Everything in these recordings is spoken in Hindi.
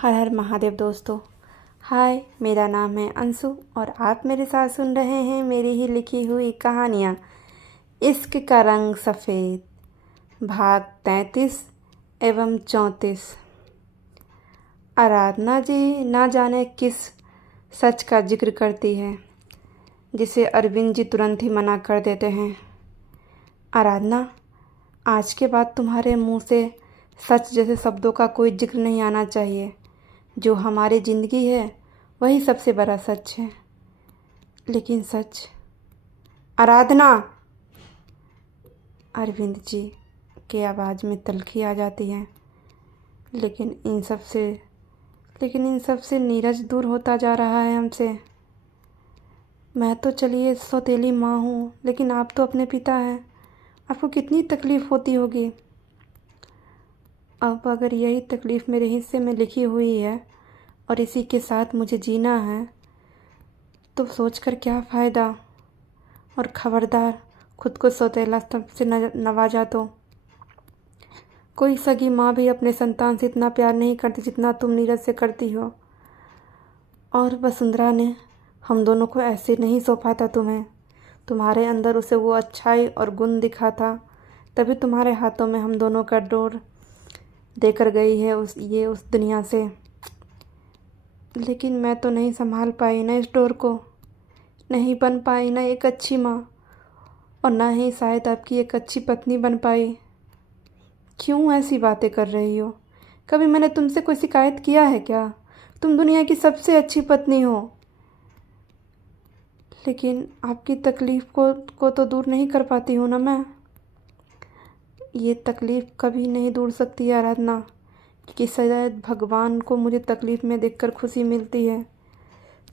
हर हर महादेव दोस्तों। हाय, मेरा नाम है अंशु और आप मेरे साथ सुन रहे हैं मेरी ही लिखी हुई कहानियाँ इश्क का रंग सफ़ेद, भाग 33 एवं 34। आराधना जी ना जाने किस सच का जिक्र करती है जिसे अरविंद जी तुरंत ही मना कर देते हैं। आराधना, आज के बाद तुम्हारे मुंह से सच जैसे शब्दों का कोई जिक्र नहीं आना चाहिए। जो हमारी ज़िंदगी है वही सबसे बड़ा सच है। लेकिन सच। आराधना, अरविंद जी के आवाज़ में तल्खी आ जाती है। लेकिन इन सब से नीरज दूर होता जा रहा है हमसे। मैं तो चलिए सौतेली माँ हूँ, लेकिन आप तो अपने पिता हैं। आपको कितनी तकलीफ़ होती होगी। अब अगर यही तकलीफ़ मेरे हिस्से में लिखी हुई है और इसी के साथ मुझे जीना है तो सोचकर क्या फ़ायदा। और ख़बरदार, खुद को सौतेला से नवाजा तो। कोई सगी माँ भी अपने संतान से इतना प्यार नहीं करती जितना तुम नीरज से करती हो। और वसुंधरा ने हम दोनों को ऐसे नहीं सौंपा था तुम्हें। तुम्हारे अंदर उसे वो अच्छाई और गुण दिखा था, तभी तुम्हारे हाथों में हम दोनों का डोर देकर गई है उस दुनिया से। लेकिन मैं तो नहीं संभाल पाई ना इस डोर को, नहीं बन पाई ना एक अच्छी माँ, और ना ही शायद आपकी एक अच्छी पत्नी बन पाई। क्यों ऐसी बातें कर रही हो? कभी मैंने तुमसे कोई शिकायत किया है क्या? तुम दुनिया की सबसे अच्छी पत्नी हो। लेकिन आपकी तकलीफ़ को तो दूर नहीं कर पाती हूँ ना मैं। ये तकलीफ़ कभी नहीं दूर सकती आराधना, कि शायद भगवान को मुझे तकलीफ़ में देखकर खुशी मिलती है।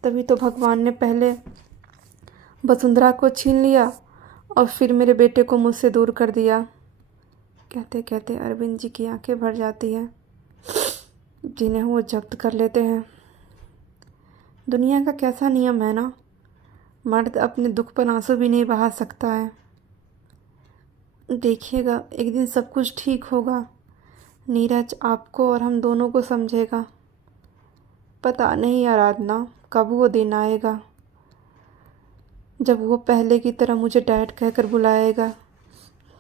तभी तो भगवान ने पहले वसुंधरा को छीन लिया और फिर मेरे बेटे को मुझसे दूर कर दिया। कहते कहते अरविंद जी की आंखें भर जाती हैं, जिन्हें वो जब्त कर लेते हैं। दुनिया का कैसा नियम है ना, मर्द अपने दुख पर आंसू भी नहीं बहा सकता है। देखिएगा, एक दिन सब कुछ ठीक होगा। नीरज आपको और हम दोनों को समझेगा। पता नहीं आराधना, कब वो दिन आएगा जब वो पहले की तरह मुझे डैड कहकर बुलाएगा।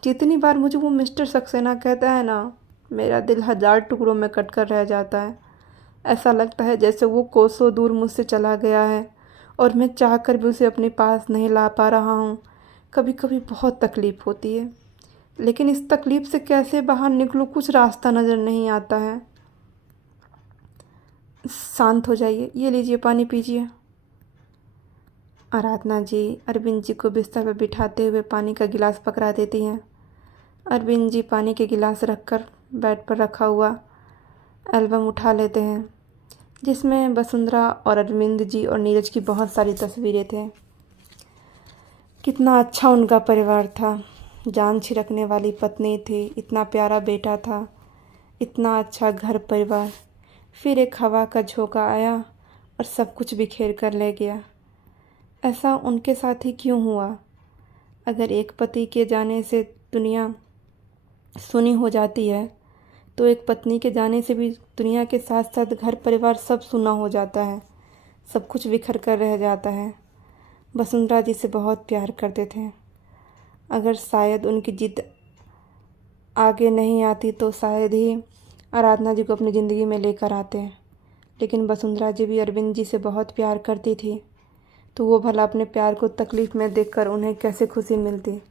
जितनी बार मुझे वो मिस्टर सक्सेना कहता है ना, मेरा दिल 1000 टुकड़ों में कट कर रह जाता है। ऐसा लगता है जैसे वो कोसों दूर मुझसे चला गया है और मैं चाहकर भी उसे अपने पास नहीं ला पा रहा हूँ। कभी कभी बहुत तकलीफ़ होती है, लेकिन इस तकलीफ़ से कैसे बाहर निकलूँ कुछ रास्ता नज़र नहीं आता है। शांत हो जाइए, ये लीजिए पानी पीजिए। आराधना जी अरविंद जी को बिस्तर पर बिठाते हुए पानी का गिलास पकड़ा देती हैं। अरविंद जी पानी के गिलास रखकर बेड पर रखा हुआ एल्बम उठा लेते हैं, जिसमें वसुंधरा और अरविंद जी और नीरज की बहुत सारी तस्वीरें थे। कितना अच्छा उनका परिवार था। जान छिड़कने वाली पत्नी थी, इतना प्यारा बेटा था, इतना अच्छा घर परिवार। फिर एक हवा का झोंका आया और सब कुछ बिखेर कर ले गया। ऐसा उनके साथ ही क्यों हुआ? अगर एक पति के जाने से दुनिया सुनी हो जाती है, तो एक पत्नी के जाने से भी दुनिया के साथ साथ घर परिवार सब सुना हो जाता है, सब कुछ बिखर कर रह जाता है। वसुंधरा जी से बहुत प्यार करते थे। अगर शायद उनकी जिद आगे नहीं आती तो शायद ही आराधना जी को अपनी ज़िंदगी में लेकर आते। लेकिन वसुंधरा जी भी अरविंद जी से बहुत प्यार करती थी, तो वो भला अपने प्यार को तकलीफ़ में देखकर उन्हें कैसे खुशी मिलती।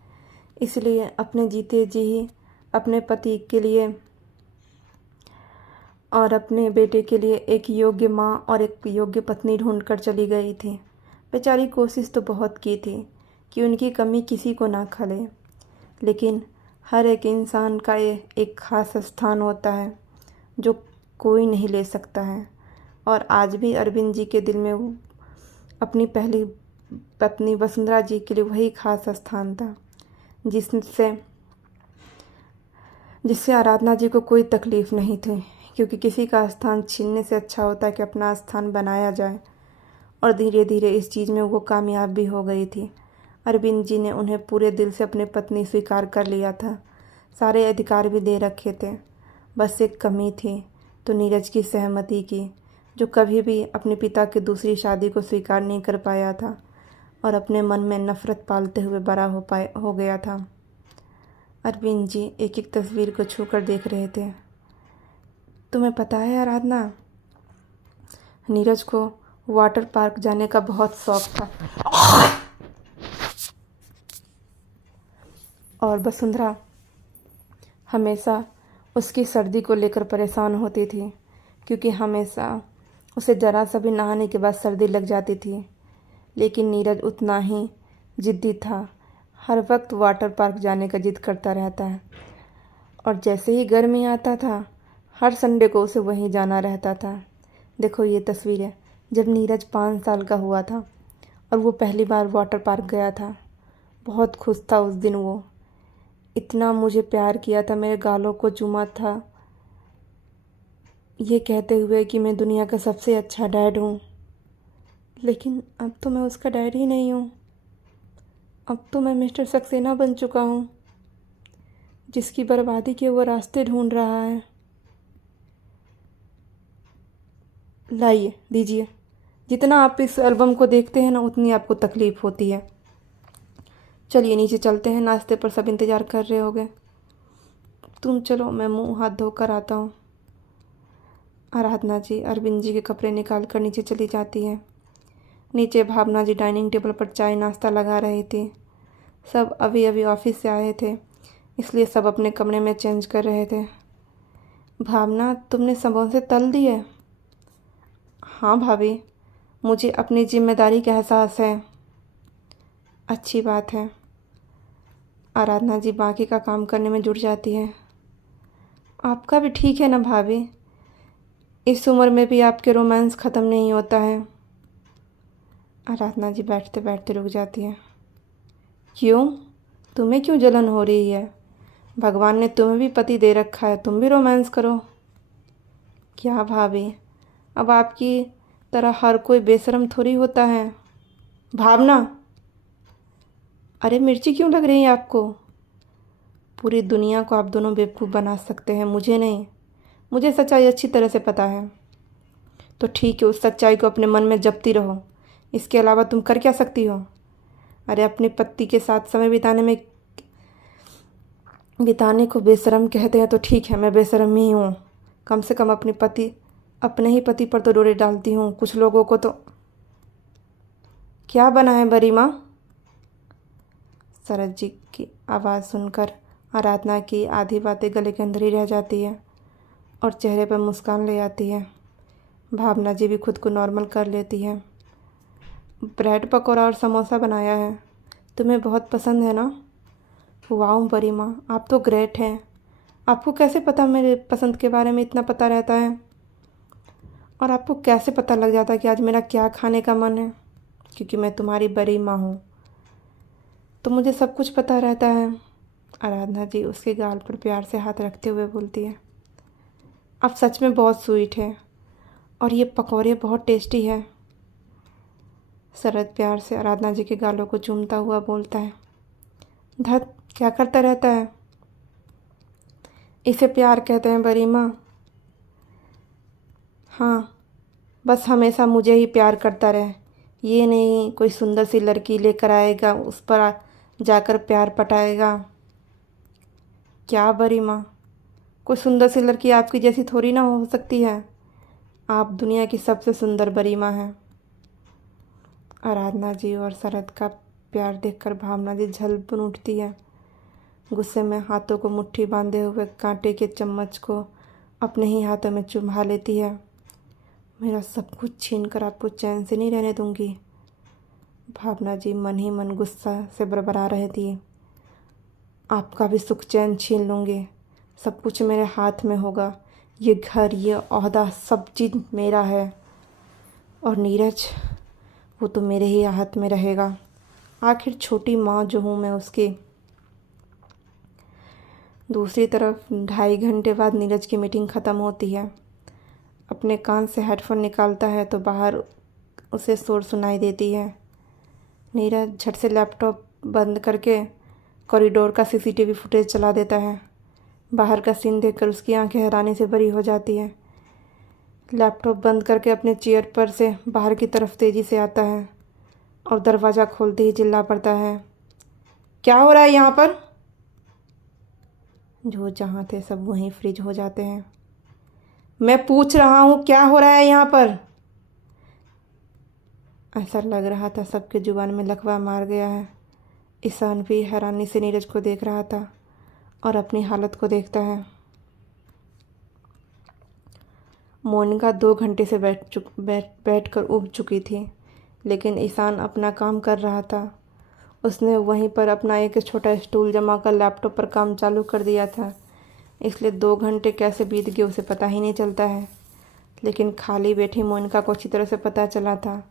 इसलिए अपने जीते जी ही अपने पति के लिए और अपने बेटे के लिए एक योग्य माँ और एक योग्य पत्नी ढूंढ कर चली गई थी। बेचारी कोशिश तो बहुत की थी कि उनकी कमी किसी को ना खले, लेकिन हर एक इंसान का एक ख़ास स्थान होता है जो कोई नहीं ले सकता है। और आज भी अरविंद जी के दिल में वो अपनी पहली पत्नी वसुंधरा जी के लिए वही ख़ास स्थान था, जिससे आराधना जी को कोई तकलीफ़ नहीं थी, क्योंकि किसी का स्थान छीनने से अच्छा होता है कि अपना स्थान बनाया जाए। और धीरे धीरे इस चीज़ में वो कामयाब भी हो गई थी। अरविंद जी ने उन्हें पूरे दिल से अपनी पत्नी स्वीकार कर लिया था, सारे अधिकार भी दे रखे थे। बस एक कमी थी तो नीरज की सहमति की, जो कभी भी अपने पिता की दूसरी शादी को स्वीकार नहीं कर पाया था और अपने मन में नफ़रत पालते हुए बड़ा हो गया था। अरविंद जी एक एक तस्वीर को छूकर देख रहे थे। तुम्हें पता है आराधना, नीरज को वाटर पार्क जाने का बहुत शौक था और वसुंधरा हमेशा उसकी सर्दी को लेकर परेशान होती थी, क्योंकि हमेशा उसे ज़रा सा भी नहाने के बाद सर्दी लग जाती थी। लेकिन नीरज उतना ही ज़िद्दी था, हर वक्त वाटर पार्क जाने का जिद करता रहता है और जैसे ही गर्मी आता था हर संडे को उसे वहीं जाना रहता था। देखो ये तस्वीर है जब नीरज 5 साल का हुआ था और वो पहली बार वाटर पार्क गया था। बहुत खुश था उस दिन वो, इतना मुझे प्यार किया था, मेरे गालों को चूमा था, ये कहते हुए कि मैं दुनिया का सबसे अच्छा डैड हूँ। लेकिन अब तो मैं उसका डैड ही नहीं हूँ, अब तो मैं मिस्टर सक्सेना बन चुका हूँ, जिसकी बर्बादी के वो रास्ते ढूंढ रहा है। लाइए दीजिए, जितना आप इस एल्बम को देखते हैं ना उतनी आपको तकलीफ़ होती है। चलिए नीचे चलते हैं, नाश्ते पर सब इंतज़ार कर रहे होंगे। तुम चलो, मैं मुंह हाथ धोकर आता हूँ। आराधना जी अरविंद जी के कपड़े निकाल कर नीचे चली जाती है। नीचे भावना जी डाइनिंग टेबल पर चाय नाश्ता लगा रही थी। सब अभी अभी ऑफिस से आए थे, इसलिए सब अपने कमरे में चेंज कर रहे थे। भावना, तुमने समोसे तल दिए? हाँ भाभी, मुझे अपनी जिम्मेदारी का एहसास है। अच्छी बात है। आराधना जी बाकी का काम करने में जुट जाती है। आपका भी ठीक है ना भाभी, इस उम्र में भी आपके रोमांस ख़त्म नहीं होता है। आराधना जी बैठते बैठते रुक जाती है। क्यों, तुम्हें क्यों जलन हो रही है? भगवान ने तुम्हें भी पति दे रखा है, तुम भी रोमांस करो। क्या भाभी, अब आपकी तरह हर कोई बेशर्म थोड़ी होता है। भावना, अरे मिर्ची क्यों लग रही है आपको? पूरी दुनिया को आप दोनों बेवकूफ़ बना सकते हैं, मुझे नहीं। मुझे सच्चाई अच्छी तरह से पता है। तो ठीक है, उस सच्चाई को अपने मन में जपती रहो, इसके अलावा तुम कर क्या सकती हो? अरे अपने पति के साथ समय बिताने को बेशर्म कहते हैं तो ठीक है, मैं बेशर्म ही हूँ। कम से कम अपने ही पति पर तो डोरे डालती हूँ, कुछ लोगों को तो। क्या बना है बड़ी माँ? शरद जी की आवाज़ सुनकर आराधना की आधी बातें गले के अंदर ही रह जाती है और चेहरे पर मुस्कान ले आती है। भावना जी भी खुद को नॉर्मल कर लेती है। ब्रेड पकौड़ा और समोसा बनाया है, तुम्हें बहुत पसंद है ना? वाह बड़ी माँ, आप तो ग्रेट हैं। आपको कैसे पता मेरे पसंद के बारे में इतना पता रहता है? और आपको कैसे पता लग जाता है कि आज मेरा क्या खाने का मन है? क्योंकि मैं तुम्हारी बड़ी माँ हूँ तो मुझे सब कुछ पता रहता है। आराधना जी उसके गाल पर प्यार से हाथ रखते हुए बोलती है। आप सच में बहुत स्वीट है और ये पकौड़े बहुत टेस्टी है। शरद प्यार से आराधना जी के गालों को चूमता हुआ बोलता है। धत, क्या करता रहता है? इसे प्यार कहते हैं बड़ी माँ। हाँ, बस हमेशा मुझे ही प्यार करता रहे, ये नहीं कोई सुंदर सी लड़की लेकर आएगा उस पर जाकर प्यार पटाएगा। क्या बड़ी माँ, कोई सुंदर सी लड़की आपकी जैसी थोड़ी ना हो सकती है। आप दुनिया की सबसे सुंदर बड़ी माँ हैं। आराधना जी और शरद का प्यार देखकर भावना जी झलबुन उठती है। गुस्से में हाथों को मुट्ठी बांधे हुए कांटे के चम्मच को अपने ही हाथों में चुभा लेती है। मेरा सब कुछ छीनकर आपको चैन से नहीं रहने दूंगी। भावना जी मन ही मन गुस्सा से बरबरा रही थी। आपका भी सुख चैन छीन लूँगी, सब कुछ मेरे हाथ में होगा। ये घर, ये ओहदा, सब चीज़ मेरा है। और नीरज, वो तो मेरे ही हाथ में रहेगा। आखिर छोटी माँ जो हूँ मैं उसकी। दूसरी तरफ 2.5 घंटे बाद नीरज की मीटिंग ख़त्म होती है। अपने कान से हेडफोन निकालता है तो बाहर उसे शोर सुनाई देती है। नीरज झट से लैपटॉप बंद करके कॉरिडोर का सीसीटीवी फुटेज चला देता है। बाहर का सीन देखकर उसकी आंखें हैरानी से भरी हो जाती हैं। लैपटॉप बंद करके अपने चेयर पर से बाहर की तरफ तेज़ी से आता है और दरवाज़ा खोलते ही चिल्ला पड़ता है, क्या हो रहा है यहाँ पर? जो जहाँ थे सब वहीं फ्रीज हो जाते हैं। मैं पूछ रहा हूँ क्या हो रहा है यहाँ पर? ऐसा लग रहा था सबके जुबान में लकवा मार गया है। ईशान भी हैरानी से नीरज को देख रहा था और अपनी हालत को देखता है। मोनिका 2 घंटे से बैठ कर उब चुकी थी, लेकिन ईशान अपना काम कर रहा था। उसने वहीं पर अपना एक छोटा स्टूल जमा कर लैपटॉप पर काम चालू कर दिया था, इसलिए 2 घंटे कैसे बीत गए उसे पता ही नहीं चलता है। लेकिन खाली बैठी मोनिका को अच्छी तरह से पता चला था।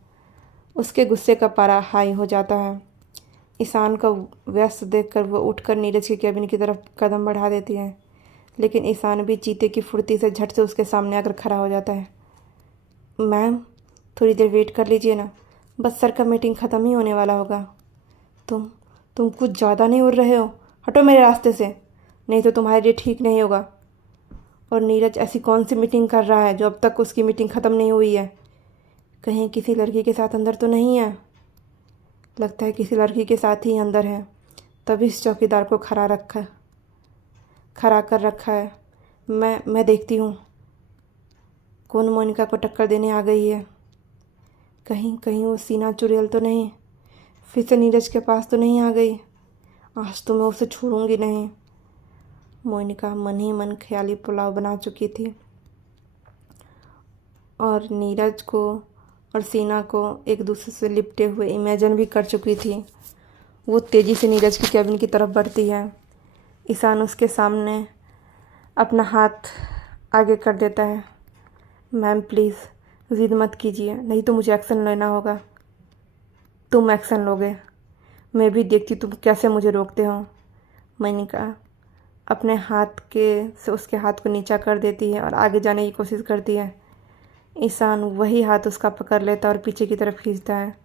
उसके गुस्से का पारा हाई हो जाता है। ईशान को व्यस्त देखकर वो उठकर नीरज के कैबिन की तरफ कदम बढ़ा देती है, लेकिन ईशान भी चीते की फुर्ती से झट से उसके सामने आकर खड़ा हो जाता है। मैम, थोड़ी देर वेट कर लीजिए ना, बस सर का मीटिंग ख़त्म ही होने वाला होगा। तुम कुछ ज़्यादा नहीं उड़ रहे हो? हटो मेरे रास्ते से, नहीं तो तुम्हारे लिए ठीक नहीं होगा। और नीरज ऐसी कौन सी मीटिंग कर रहा है जो अब तक उसकी मीटिंग ख़त्म नहीं हुई है? कहीं किसी लड़की के साथ अंदर तो नहीं है? लगता है किसी लड़की के साथ ही अंदर है, तभी इस चौकीदार को खड़ा कर रखा है। मैं देखती हूँ कौन मोनिका को टक्कर देने आ गई है। कहीं वो सीना चुड़ैल तो नहीं फिर से नीरज के पास तो नहीं आ गई? आज तो मैं उसे छोड़ूंगी नहीं। मोनिका मन ही मन ख्याली पुलाव बना चुकी थी और नीरज को और सीना को एक दूसरे से लिपटे हुए इमेजिन भी कर चुकी थी। वो तेज़ी से नीरज की कैबिन की तरफ बढ़ती है। ईशान उसके सामने अपना हाथ आगे कर देता है। मैम प्लीज़ ज़िद मत कीजिए, नहीं तो मुझे एक्शन लेना होगा। तुम एक्शन लोगे? मैं भी देखती तुम कैसे मुझे रोकते हो। मोनिका अपने हाथ के से उसके हाथ को नीचा कर देती है और आगे जाने की कोशिश करती है। ईशान वही हाथ उसका पकड़ लेता और पीछे की तरफ खींचता है।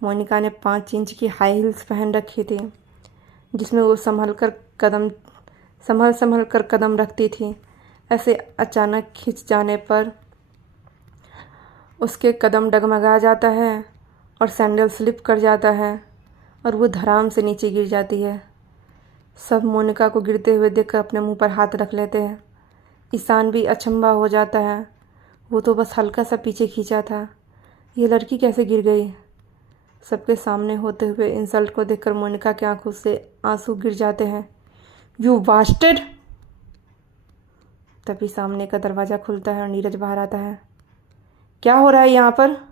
मोनिका ने 5 इंच की हाई हील्स पहन रखी थी, जिसमें वो संभल कर कदम रखती थी। ऐसे अचानक खिंच जाने पर उसके कदम डगमगा जाता है और सैंडल स्लिप कर जाता है और वो धड़ाम से नीचे गिर जाती है। सब मोनिका को गिरते हुए देखकर अपने मुंह पर हाथ रख लेते हैं। ईशान भी अचंभा हो जाता है। वो तो बस हल्का सा पीछे खींचा था, ये लड़की कैसे गिर गई? सबके सामने होते हुए इंसल्ट को देखकर मोनिका की आंखों से आंसू गिर जाते हैं। You bastard! तभी सामने का दरवाज़ा खुलता है और नीरज बाहर आता है। क्या हो रहा है यहाँ पर?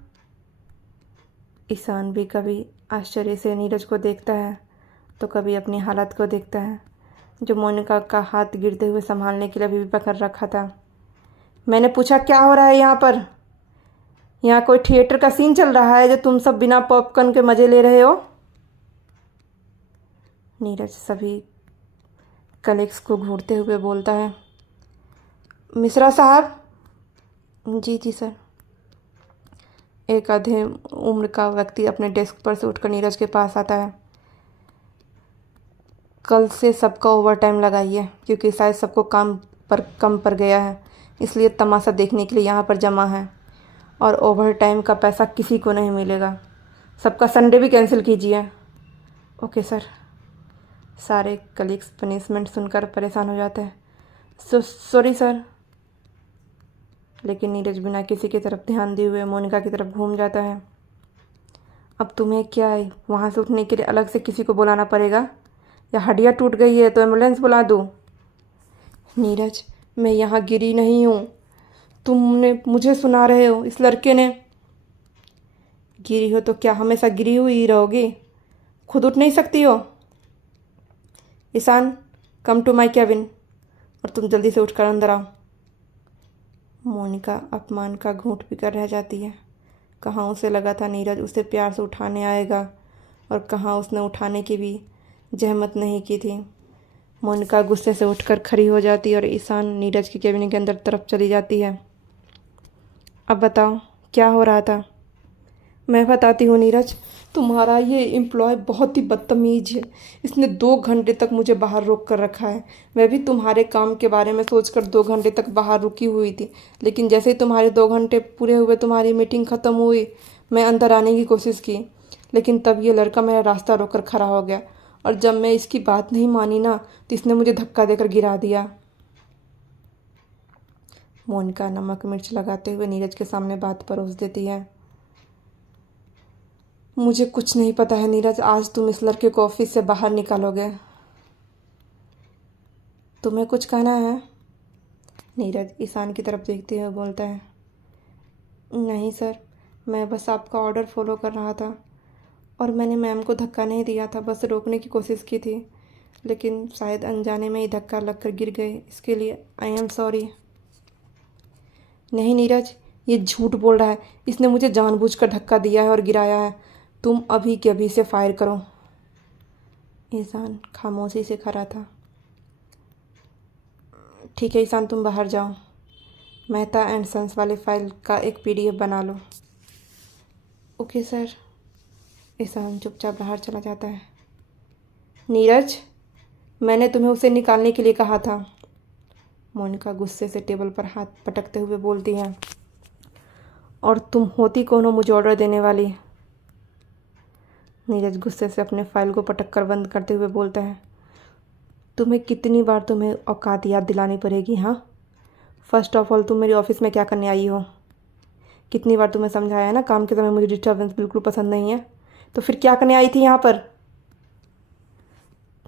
ईशान भी कभी आश्चर्य से नीरज को देखता है तो कभी अपनी हालत को देखता है, जो मोनिका का हाथ गिरते हुए संभालने के लिए अभी भी पकड़ रखा था। मैंने पूछा क्या हो रहा है यहाँ पर? यहाँ कोई थिएटर का सीन चल रहा है जो तुम सब बिना पॉपकॉर्न के मज़े ले रहे हो? नीरज सभी कलीग्स को घूरते हुए बोलता है। मिश्रा साहब। जी सर। एक आधे उम्र का व्यक्ति अपने डेस्क पर से उठकर नीरज के पास आता है। कल से सबका ओवर टाइम लगाइए, क्योंकि शायद सबको काम पर कम पड़ गया है, इसलिए तमाशा देखने के लिए यहाँ पर जमा है और ओवर टाइम का पैसा किसी को नहीं मिलेगा। सबका संडे भी कैंसिल कीजिए। Okay sir. सारे कलीग्स पनिशमेंट सुनकर परेशान हो जाते हैं। Sorry sir. लेकिन नीरज बिना किसी की तरफ ध्यान दिए हुए मोनिका की तरफ घूम जाता है। अब तुम्हें क्या है, वहाँ से उठने के लिए अलग से किसी को बुलाना पड़ेगा या हड्डियाँ टूट गई है तो एम्बुलेंस बुला दूँ? नीरज, मैं यहाँ गिरी नहीं हूँ, तुमने मुझे सुना रहे हो। इस लड़के ने। गिरी हो तो क्या हमेशा गिरी हुई रहोगी? खुद उठ नहीं सकती हो? Ishaan, come to my cabin, और तुम जल्दी से उठकर अंदर आओ। मोनिका अपमान का घूंट पीकर रह जाती है। कहाँ उसे लगा था नीरज उसे प्यार से उठाने आएगा और कहाँ उसने उठाने की भी जहमत नहीं की थी। मोनिका गुस्से से उठकर खड़ी हो जाती है और ईशान नीरज की कैबिन के अंदर तरफ चली जाती है। अब बताओ क्या हो रहा था? मैं बताती हूँ नीरज, तुम्हारा ये एम्प्लॉय बहुत ही बदतमीज है। इसने 2 घंटे तक मुझे बाहर रोक कर रखा है। मैं भी तुम्हारे काम के बारे में सोचकर 2 घंटे तक बाहर रुकी हुई थी, लेकिन जैसे ही तुम्हारे 2 घंटे पूरे हुए, तुम्हारी मीटिंग ख़त्म हुई, मैं अंदर आने की कोशिश की, लेकिन तब ये लड़का मेरा रास्ता रोक कर खड़ा हो गया। और जब मैं इसकी बात नहीं मानी ना, तो इसने मुझे धक्का देकर गिरा दिया। मोनिका नमक मिर्च लगाते हुए नीरज के सामने बात परोस देती है। मुझे कुछ नहीं पता है नीरज, आज तुम इस लड़के को ऑफिस से बाहर निकालोगे। तुम्हें कुछ कहना है? नीरज ईशान की तरफ देखते हुए बोलता है। नहीं सर, मैं बस आपका ऑर्डर फॉलो कर रहा था और मैंने मैम को धक्का नहीं दिया था, बस रोकने की कोशिश की थी, लेकिन शायद अनजाने में ही धक्का लगकर गिर गए। इसके लिए आई एम सॉरी। नहीं नीरज, ये झूठ बोल रहा है। इसने मुझे जानबूझकर धक्का दिया है और गिराया है। तुम अभी के अभी से फायर करो। ईशान खामोशी से खड़ा था। ठीक है ईशान, तुम बाहर जाओ। मेहता एंड सन्स वाले फाइल का एक पीडीएफ बना लो। Okay sir. ईशान चुपचाप बाहर चला जाता है। नीरज, मैंने तुम्हें उसे निकालने के लिए कहा था। मोनिका गुस्से से टेबल पर हाथ पटकते हुए बोलती है। और तुम होती कौन हो मुझे ऑर्डर देने वाली? नीरज गुस्से से अपने फाइल को पटक कर बंद करते हुए बोलता है। तुम्हें कितनी बार तुम्हें औकात याद दिलानी पड़ेगी? हाँ, फर्स्ट ऑफ ऑल तुम मेरे ऑफिस में क्या करने आई हो? कितनी बार तुम्हें समझाया है ना, काम के समय मुझे डिस्टर्बेंस बिल्कुल पसंद नहीं है। तो फिर क्या करने आई थी यहाँ पर?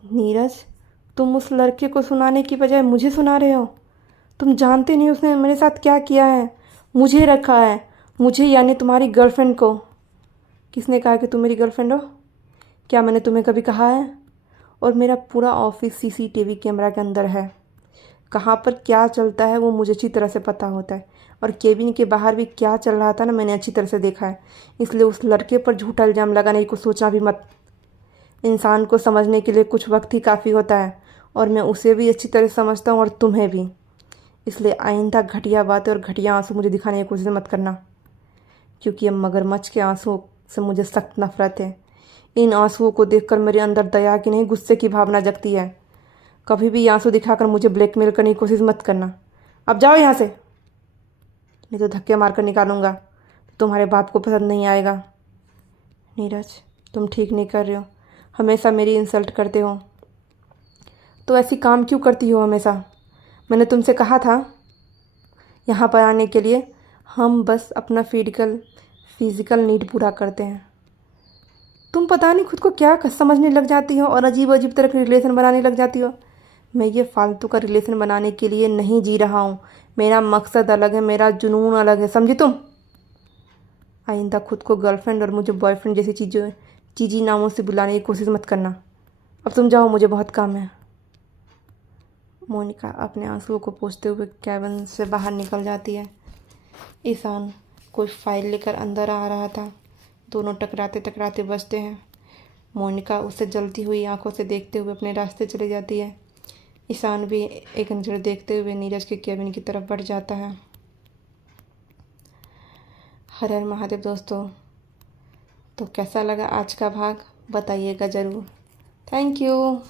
नीरज, तुम उस लड़के को सुनाने की बजाय मुझे सुना रहे हो। तुम जानते नहीं उसने मेरे साथ क्या किया है। मुझे रखा है, मुझे यानी तुम्हारी गर्लफ्रेंड को। किसने कहा कि तुम मेरी गर्लफ्रेंड हो? क्या मैंने तुम्हें कभी कहा है? और मेरा पूरा ऑफिस सीसीटीवी कैमरा के अंदर है। कहाँ पर क्या चलता है वो मुझे अच्छी तरह से पता होता है। और केबिन के बाहर भी क्या चल रहा था ना, मैंने अच्छी तरह से देखा है। इसलिए उस लड़के पर झूठा इल्ज़ाम लगाने की कुछ सोचना भी मत। इंसान को समझने के लिए कुछ वक्त ही काफ़ी होता है, और मैं उसे भी अच्छी तरह समझता हूँ और तुम्हें भी। इसलिए आइंदा घटिया बातें और घटिया आंसू मुझे दिखाने की कोशिश मत करना, क्योंकि अब मगरमच्छ के आंसुओं से मुझे सख्त नफरत है। इन आंसुओं को देखकर मेरे अंदर दया की नहीं, गुस्से की भावना जगती है। कभी भी आंसू दिखाकर मुझे ब्लैकमेल करने की कोशिश मत करना। अब जाओ यहाँ से, नहीं तो धक्के मारकर निकालूंगा। तुम्हारे बाप को पसंद नहीं आएगा। नीरज, तुम ठीक नहीं कर रहे हो। हमेशा मेरी इंसल्ट करते हो। तो ऐसी काम क्यों करती हो हमेशा? मैंने तुमसे कहा था यहाँ पर आने के लिए। हम बस अपना फिजिकल नीड पूरा करते हैं। तुम पता नहीं खुद को क्या समझने लग जाती हो और अजीब अजीब तरह के रिलेशन बनाने लग जाती हो। मैं ये फालतू का रिलेशन बनाने के लिए नहीं जी रहा हूँ। मेरा मकसद अलग है, मेरा जुनून अलग है, समझी तुम? आइंदा खुद को गर्लफ्रेंड और मुझे बॉयफ्रेंड जैसी चीज़ी नामों से बुलाने की कोशिश मत करना। अब तुम जाओ, मुझे बहुत काम है। मोनिका अपने आंसुओं को पोंछते हुए कैबिन से बाहर निकल जाती है। ईशान कोई फाइल लेकर अंदर आ रहा था। दोनों टकराते टकराते बचते हैं। मोनिका उसे जलती हुई आंखों से देखते हुए अपने रास्ते चली जाती है। ईशान भी एक नज़र देखते हुए नीरज के केबिन की तरफ बढ़ जाता है। हर हर महादेव दोस्तों। तो कैसा लगा आज का भाग, बताइएगा ज़रूर। Thank you.